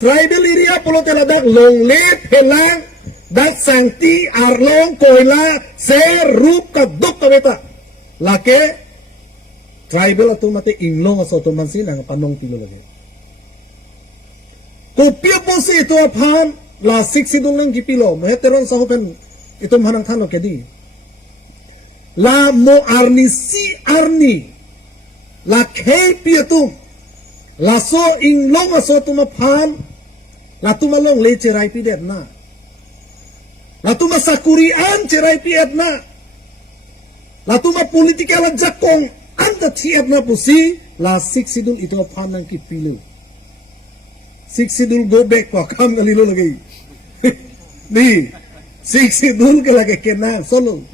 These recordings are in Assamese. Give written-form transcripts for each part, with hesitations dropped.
Tribal area polo teladak longle pelang dak sangti arlong koila se rup kaduk kabeta lake tribal atu mate inglong aso to mansin ang panong tilo lagi kopia posi itu aphan la siksi duleng gipilo meteron sahupen itu manang thano kedi la mo arni si arni la khe piatum la so inglong aso tuma phan la tuma long le cerai pidet na la tuma sakurian cerai pidet na la tuma politika la jakong anta tiat na pusi la siksidul itu phan nang kipilu siksidul go back pa kam galilo lagi ni siksidul ke lagi kena solo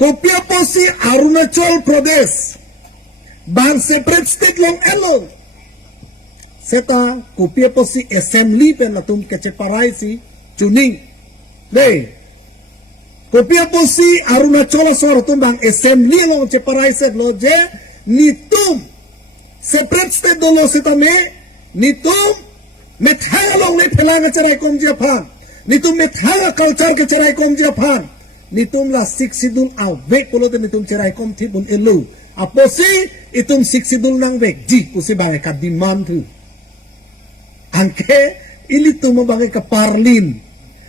kopia posi Arunachal Pradesh ban separate state long elo seta kopia posi assembly pen latum keceparai si tuning deh kopia posi Arunachal sor tumbang assembly long ceparai set lo je nitum separate state dolo seta me nitum methanga long ne phelanga cerai kom japan nitum methanga culture ke cerai kom japan nitum la siksidul awek polo te nitum cerai kom thibun elu aposi itum siksidul nang vek ji pusi bangai ka demand tu angke ili tu mabangai ka parlin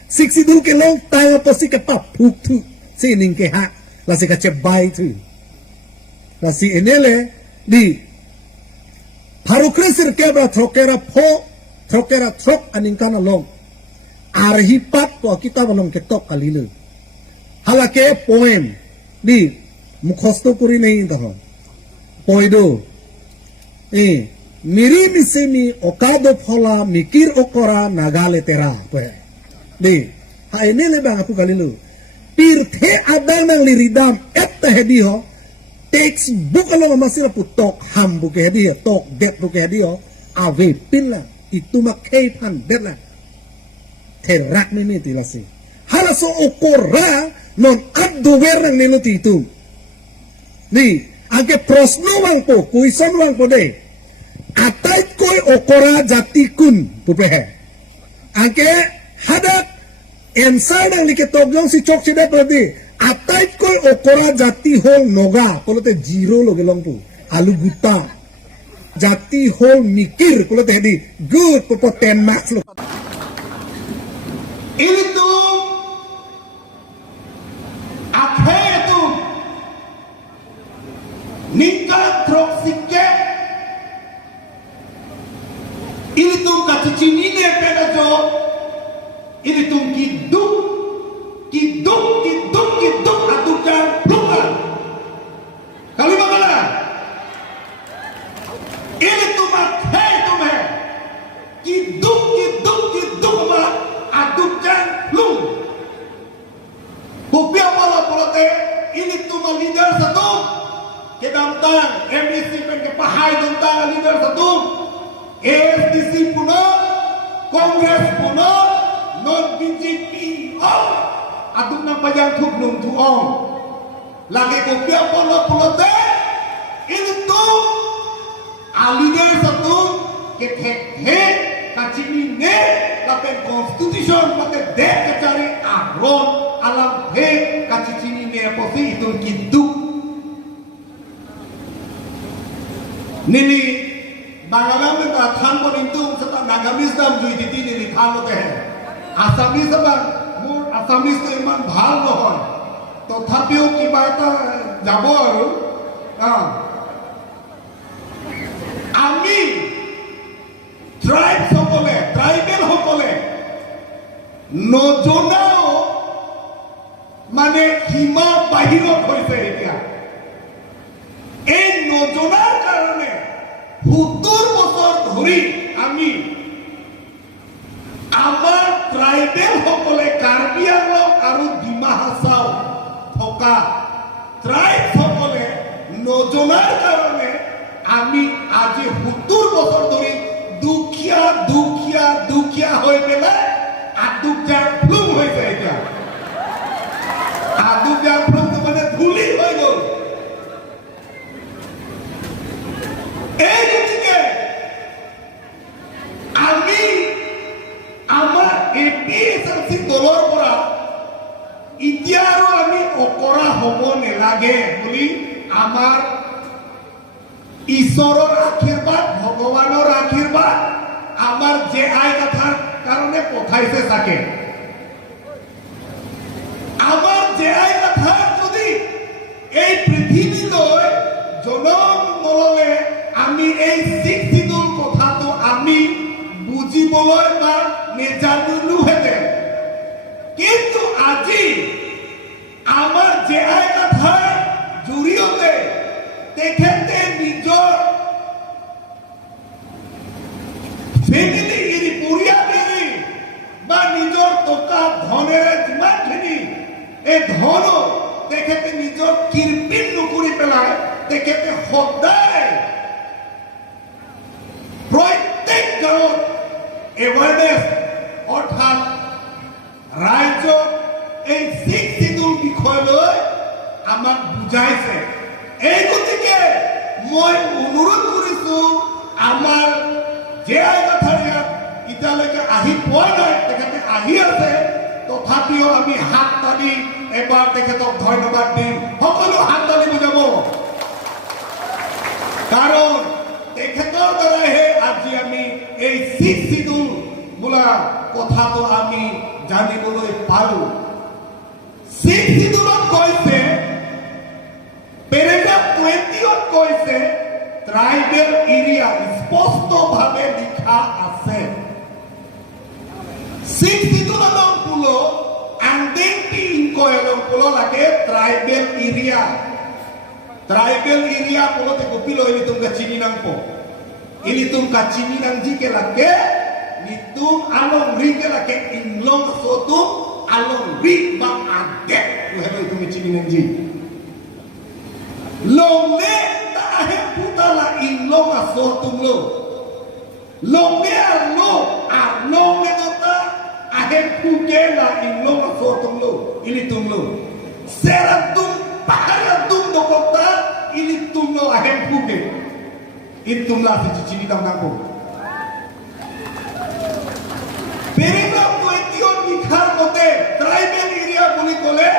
siksidul ke long tanga posi ka papuk tu sining ke ha la si ka cebai tu la si enele di parukresir kebra trokera po trokera trok aningkana long arhipat po kita balong ketok kalilu halake poem di mukhosto puri nahi dohon poido miri misemi okado phola mikir okora nagale tera pe di ha ini le bang aku kalilu pirthe adang nang liridam etta hedi ho textbook along masila putok ham buke hedi tok det buke hedi ho ave pinla itu makai pan det la terak ni tilasi halaso okora non addover nang nilo titu ni age prosno wang po kuisan wang po de atait koi okora jati kun pupehe age hadat answer nang liketoglong si chok sida prati atait koi okora jati hol noga kolote zero lo gelong po alu guta jati hol mikir kolote hedi good po 10 marks lo ini tuh itu ningkat troksike ini tuh kacicini ne peda jo ini tuh kiduk atukan bukan kali bagaimana ini tuh makai tuh me kiduk apa atukan lung Kupia polote ini tuh leader satu kedamtang MDC pen ke pahai tentang leader satu AFDC puno Kongres puno non BJP aduk nang pajang thuk nung tuong lagi kupia polote ini tuh leader satu ke he kacini ne lapen constitution pakai dek kecari aron alam he kacicini ne posi itu kiduk nini bangalam ta than ko itu seta nagamis dam jui diti nini than lo te asamis ba mur asamis to iman bhal no hoy tothapiও কিবা এটা যাব আৰু আমি ট্ৰাইবেল সকলে নজনাও মানে সীমা বাহিৰত হৈছে এতিয়া এই নজনাৰ কাৰণে 70 বছৰ ধৰি আমি আমাৰ ট্ৰাইবেল সকলে কাৰ্বি আংলং আৰু ডিমা হাছাও থকা ট্ৰাইব সকলে নজনাৰ কাৰণে আমি আজি 70 বছৰ ধৰি দুখীয়া হৈ পেলাই আদুকজাৰ ফ্লুম হৈছে এতিয়া আদুকজাৰ ফ্লুম মানে ধুলি হৈ গ'ল এই গতিকে আমি এছএলচি দলৰ পৰা এতিয়া আৰু আমি অকৰা হ'ব নালাগে বুলি আমাৰ ঈশ্বৰৰ আশীৰ্বাদ, ভগৱানৰ আশীৰ্বাদ আমাৰ যে আই কথাৰ কাৰণে পঠাইছে চাগে। আমাৰ যে আই কথাৰ যদি এই পৃথিৱীলৈ জনম নললে আমি এই শিখ শিদুল কথাটো আমি বুজিবলৈ বা নেজানিলোহেঁতেন। কিন্তু আজি আমাৰ যে আই কথাৰ জৰিয়তে তেখেতে নিজৰ ফেমিলি এৰি, পৰিয়াল এৰি বা নিজৰ টকা ধনেৰে যিমানখিনি এই ধন তেখেতে নিজৰ কীৰ্তিন নকৰি পেলাই তেখেতে সদায় প্ৰত্যেক গাঁৱত এৱাৰনেছ অৰ্থাৎ ৰাইজক এই শিখ শিদুল বিষয়লৈ আমাক বুজাইছে। এই গতিকে মই অনুৰোধ কৰিছো আমাৰ যে আই কথাৰ ইয়াত এতিয়ালৈকে আহি পোৱা নাই, তেখেতে আহি আছে, তথাপিও আমি হাত তালি এবাৰ তেখেতক ধন্যবাদ দিম। সকলো হাত তালি বুজাব, কাৰণ তেখেতৰ দ্বাৰাহে আজি আমি এই শিখ শিদুল বোলা কথাটো আমি জানিবলৈ পালো। শিখ শিদুলত কৈছে, পেৰেগ্ৰাফ 20ত কৈছে ট্ৰাইবেল এৰিয়া স্পষ্টভাৱে লিখা আছে। শিখ শিদুলৰ পুলো আন্দেন্টি ইনকয়েলং পুলো লাগে ট্রাইবেল এরিয়া। ট্রাইবেল এরিয়া পুলো te kopilo ini tum ka chininang po. Ini tum ka chininang ji ke lake ni tum along ri ke lake inlong so tum along ri bang ade. Tu hello tum chininang ji. Long le ta ahe puta la inlong so tum lo. Long le arlong le nota ahem pukela inlong so tum lo. Ini tum lo. Seratum paharatum do kota ini tum lo ahem puke. Itum lah cicini tam nangko. Paragraph 21 লিখার মতে ট্রাইবেল এরিয়া বুলি কলে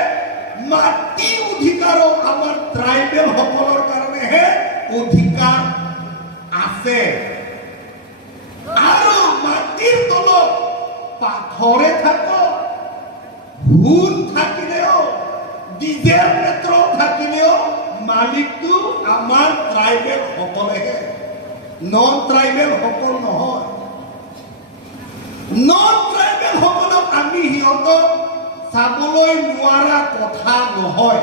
মাটি অধিকাৰ আমাৰ ট্ৰাইবেল সকলৰ কাৰণে হে অধিকাৰ আছে। আৰু মাটিৰ তলত পাথৰে থাকো, হুন থাকিলেও, ডিজেল পেট্ৰল থাকিলেও মালিকটো আমাৰ ট্ৰাইবেল সকলেহে, নন ট্ৰাইবেল সকল নহয়। নন ট্ৰাইবেল সকলক আমি সিহঁতক চাবলৈ নোৱাৰা কথা নহয়।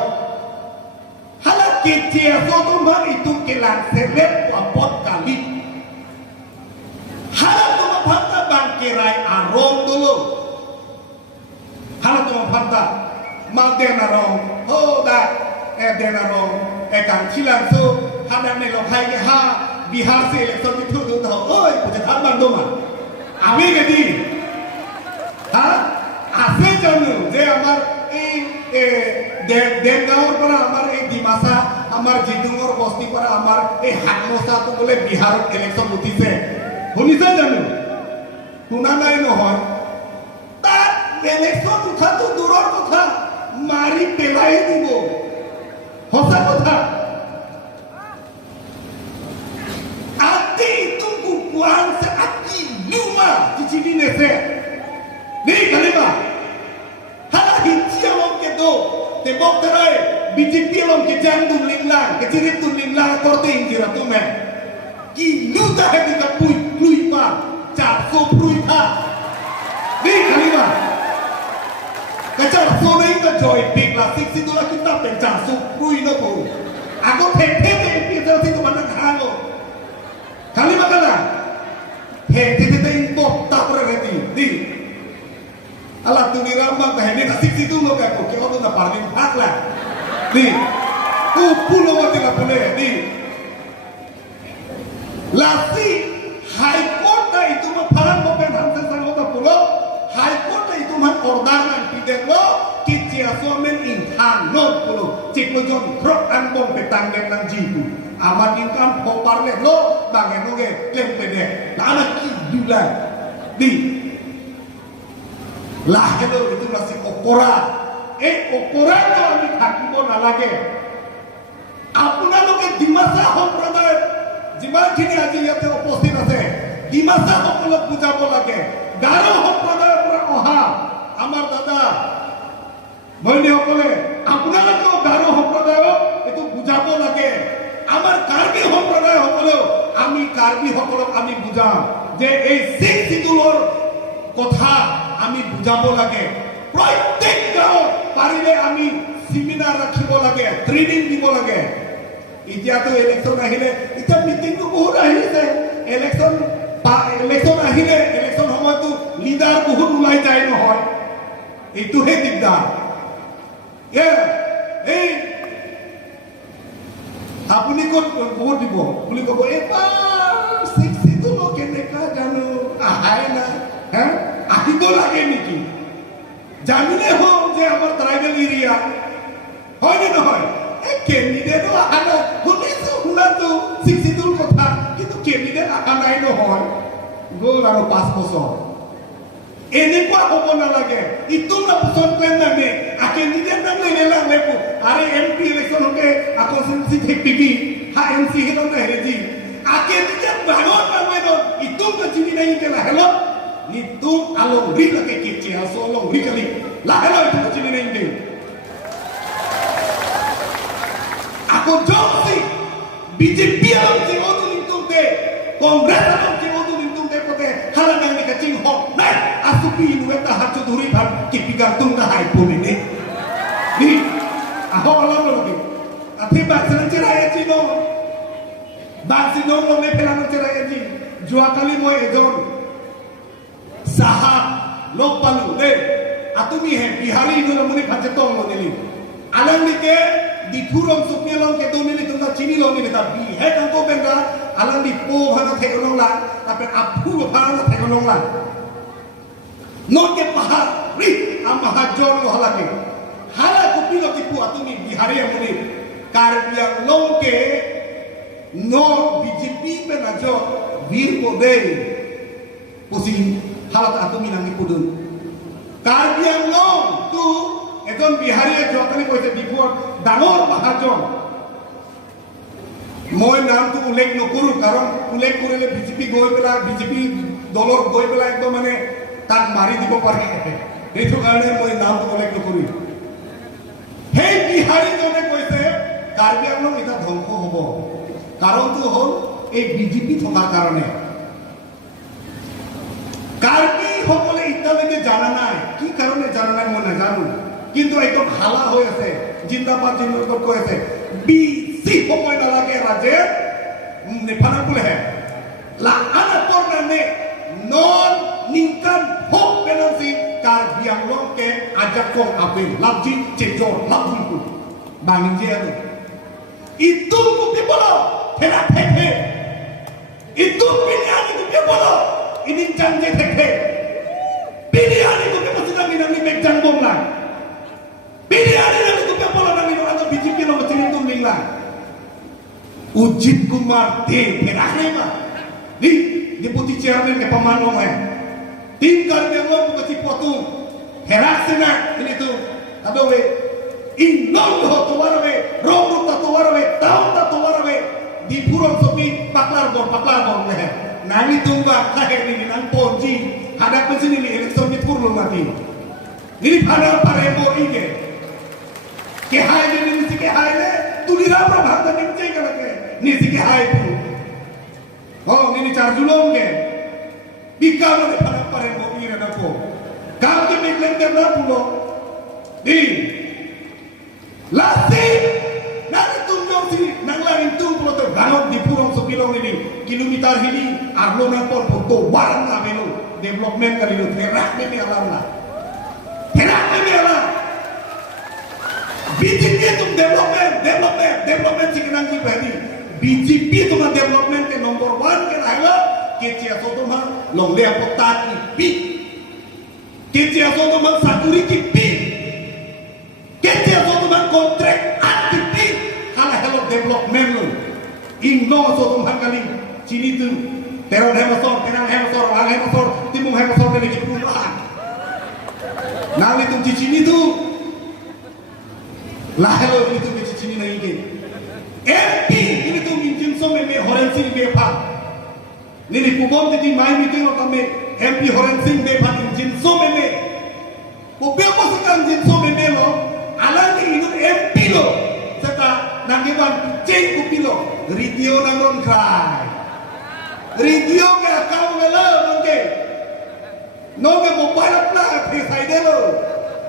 হালা কেতিয়া তোমাৰ ইটো কেলাং চেলে পদ কালি হালা তোমাৰ ভাতা বাংকেৰাই আৰম দলো হালা তোমাৰ ভাতা মালদেনারং ho da denarong kang chilang su hadang ne lokai ke ha Bihar se election ti thu thu oi puja tham bang doma আমি গেদি হ্যাঁ আছে জানো যে আমার এই দেনগাঁৱৰ পৰা আমাৰ এই ডিমাসা আমাৰ জিদুঙৰ বস্তি পৰা আমাৰ এই হাতমচাটো বোলে বিহাৰত ইলেকশ্যন উঠিছে, শুনিছে জানো? শুনা নাই নহয়। তাত ইলেকশ্যন উঠাটো দূৰৰ কথা, মাৰি পেলাই দিব, সঁচা কথা। Ati itu kukuan seaki luma cicini nese. Ni kalima. Hala hinci along ke do. Tebok terai BJP along ke jandum limlang, ke cirit tu limlang korte injira tu men. Ki luta he kita pui pa, charso pui pa. Ni kalima. Kacar so nei ka joy big la siksi tu la kita pen charso pui no po. Aku tete kita tu mana halo. Kali makala heti tete import tak berhenti di alat tu nirama kahene kasih situ lo kayak kok kalau tu parlim hak lah di pulo mati lah boleh di lasi high court dah itu mah parang mopen hamsa sanggota pulo high court dah itu mah ordanan tidak lo kicia suamen inhan no pulo ciklo jon krok anbong petang dengan jitu amat inkan popar le lo bangen oge lempede la anak ki dula di লাহেলো এইটো আছে অপৰাধ এই অপৰাধটো আমি থাকিব নালাগে আপোনালোকে ডিমাচা সম্প্ৰদায় যিমানখিনি আজি ইয়াতে উপস্থিত আছে ডিমাচা সকলক বুজাব লাগে গাৰো সম্প্ৰদায়ৰ পৰা অহা আমাৰ দাদা ভৈনীসকলে আপোনালোকেও গাৰো সম্প্ৰদায়ক এইটো বুজাব লাগে আমাৰ কাৰ্বি সম্প্ৰদায় সকলেও আমি কাৰ্বি সকলক আমি বুজাম যে এই শিখ চিদুলৰ কথা আমি বুজাব লাগে প্ৰত্যেক গাঁৱত পাৰিলে আমি সেমিনাৰ ৰাখিব লাগে ট্ৰেইনিং দিব লাগে এতিয়াতো ইলেকশ্যন আহিলে এতিয়া মিটিংটো বহুত আহিছে ইলেকশ্যন আহিলে ইলেকশ্যন সময়তো লিডাৰ বহুত ওলাই যায় নহয় এইটোহে দিগদাৰ এই আপুনি ক'ত ভোট দিব বুলি ক'ব এবাৰ শিক্ষিত কেনেকা জানো আহাই না আহিব লাগে নেকি জানিলে হ'ল যে আমাৰ ট্ৰাইবেল এৰিয়া হয়নে নহয় কেণ্ডিডেটো অহা নাই শুনাটো শিক্ষিতৰ কথা কিন্তু কেণ্ডিডেট অহা নাই নহয় গ'ল আৰু 5 বছৰ এনেকুৱা হ'ব নালাগে ইটো না পছন্দ কৰে নামে কেণ্ডিডেট নাম লেলা লেপো আরে এমপি ইলেকশন হকে আকনসেন্সি থেকবি হা এমসি হেদন হেরেজি কেণ্ডিডেট বাগর নামে ইটো না চিনি নাই কেলা হেলো নিতু আলো রিলকে কেচি আসলো রিকলি লা হেলো ইটো চিনি নাই দে ako jomsi BJP alam si odu nintumte Kongres alam si odu nintumte kote halangan ni kacing hok nai asupi inueta hacu duri bhan kipigantung na hai pumine ni aho alam lagi athi baksalan cerai aji no baksinong lo ne pelan cerai aji jua kali moi ejon sahab lok palu le atumi hai bihari itu lamuni bhajetong lo nili alam ni ke di purong supielong ke doni ni tungga chini lo ni tapi he tangko benga alang di po bhana thekolong la tapi apu bhana thekolong la non ke paha ri am mahajon lo halake hala kopi lo tipu atuni bihari amuni karbiang long ke no BJP pe najo vir pode pusi halat atumi nangi pudun karbiang long tu এজন বিহাৰীয়ে যোৱাকালি কৈছে বিপুৰ ডাঙৰ মহাজন মই নামটো উল্লেখ নকৰো কাৰণ উল্লেখ কৰিলে বিজেপি গৈ পেলাই বিজেপি দলৰ গৈ পেলাই একদম মানে তাক মাৰি দিব পাৰে সেইটো কাৰণে মই নামটো উল্লেখ নকৰো সেই বিহাৰীজনে কৈছে কাৰ্বি আংলং এটা ধ্বংস হ'ব কাৰণটো হ'ল এই বিজেপি থকাৰ কাৰণে কাৰ্বি সকলে এতিয়ালৈকে জানা নাই কি কাৰণে জানা নাই মই নাজানো কিন্তু একদম হালা হৈ আছে জিন্দাবাদ জিন্দাবাদ কৈ আছে বিসি সময় নালাগে ৰাজে নেফানা কুলে হে লা আনা কৰনে non নিংকান Haque পেনাসি Karbi Anglong K ajak kong apel labji cejor labunku bangin je atu itu kupi bolo thela thekhe itu piniani kupi bolo ini janje thekhe piniani kupi masudang ni mekjang bom lai Pilihan ini itu kepala nami atau BJP lo macam itu nilai. Ujit Kumar Dev berani mah. Di deputi chairman ke pemanong tim karya lo bukan cipotu. Herasena ini tu. Ada we. Indong ho tuwara we. Romu ta tuwara we. Tahu ta tuwara we. Di purong sopi paklar bor leh. Nani tungga kahir ini nang ponji. Hadap sini ni election ni purlo mati. Ini pada paremo ini. के हाय ने निसी के हाय ने तुलिरा प्रभात निचे के लगे निसी के हाय तू हो निनी चार जुलों के बिका में फरक पड़े मोदी ने को गांव के निकले के ना पुलो दी लासी नारे तुम जो सी नंगला इंतु पुलो तो गांव दी पुरों सो किलो ने किलोमीटर हिली आगलो में पर तो बारन ना बेलो डेवलपमेंट करी लो तेरा में आला ना तेरा में आला BJP तुम डेवलपमेंट सिकनांग की पहली BJP तुम डेवलपमेंट के नंबर 1 के रहेगा के चियासो तुम लोंगले अपोता की पी के चियासो तुम साकुरी की पी के चियासो तुम कॉन्ट्रैक्ट आट की पी हाला हेलो डेवलपमेंट लो इन नो सो तुम कली चीनी तुम तेरा है मसोर लाग है मसोर तिमुंग है मसोर ने की पूरा Now itu cicini tu, lahir itu cicini naik ke. MP ini tu minjem so meme horensing bepa. Nini kubom jadi main itu yang kami MP horensing bepa minjem so meme. Kubel pun sekarang minjem so meme lo, alam ni itu MP lo. Serta nangiwan ceng kupilo, radio nangon cry. Radio ke akau melo mungkin. No me mobile pula ke side lo.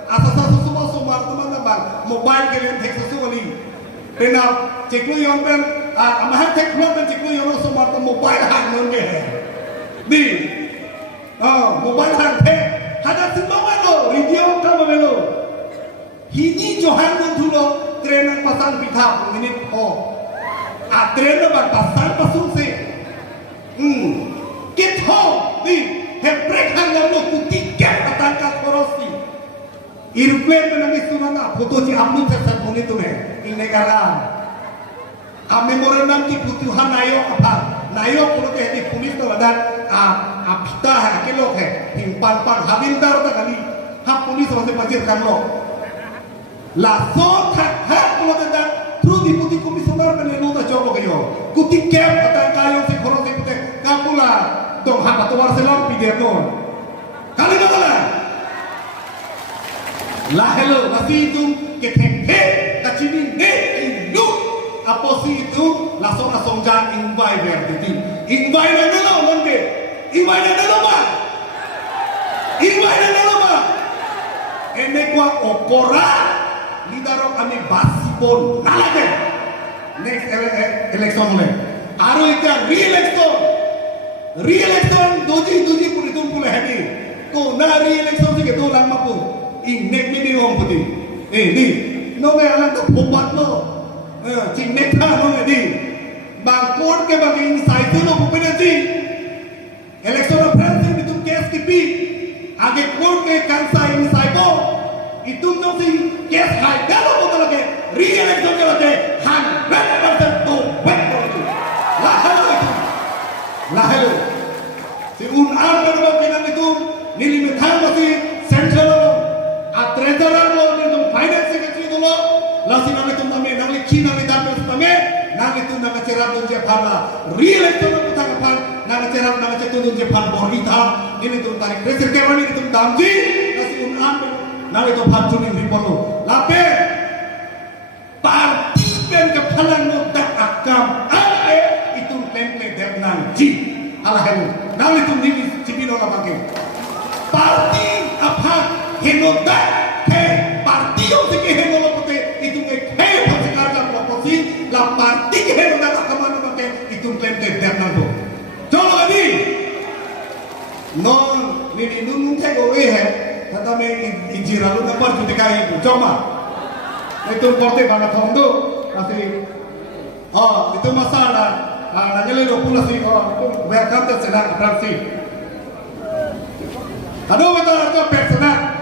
Asal semua teman-teman mobile ke yang tek sesuatu ni. Kena cikgu yang ben amahan tek keluar ben cikgu yang semua mobile hang mungkin. Di mobile hang tek ada semua lo radio kamu melo. Hini Johan dulu trainer pasang pitah minit trainer pasang pasung se. Get home di Hebrek hanya lo tiket atangkat korosi. Airplane menangis tu mana foto si upload set moni tu ini negara. Memorandum ki putuhan nayo apa? Nayo kalau ke di polis tu ada pita hai kelok hai. Himpan habildar tak kali. Polis masih pajirkan lo. Langsung tak kalau ada through di putih komisioner menelo tak coba kayo. Kuti cap atang kayo si korosi putih. Kapula dong hapa tu warselam pidem non. Kali tu lah. Lahelo nasi itu ketengke kacini ne indu aposi itu langsung jangan invite berarti invite dulu nanti invite dulu ene gua okora lidaro kami basipon nalade next election le aro itu re-election doji pun itu pula hari ko na re-election sih ketu lama pun nek ni orang putih. Ni, no me alam tu bombat lo. Cing nek no ni. Bang court ke bang inside tu lo bukan ni. Election of president itu case kipi. Age court ke kansa inside bo. Itu tu si case high. Kalau betul lagi re-election ke lagi 100% to back itu. Lahalo. Si unar berbuat dengan itu nilimithan masih central lo. Treasurer lo ni tum finance secretary tu lo lasi nang itu kami nang likhi nang idan kami nang itu nang cerap tu je phala real itu nang utang phan nang cerap nang cetu tu je phan bori tha ini tu tarik reser ke wani itu damji lasi unan nang itu phan tu ni ripolo lape parti ben ke phalan no dak akam itu temple dep nang ji ala helu nang itu ni cipino na bangke parti apa henoda partido se que henoda porque itu ke pasikar la proposi la parti que henoda la kamano porque itu klente dernando cholo gadi non ni nun te go we hai kata me injiralu number tu dikai itu coma itu porte bana thondo kasi itu masalah nangele lo pula si welcome to sena praksi aduh betul personal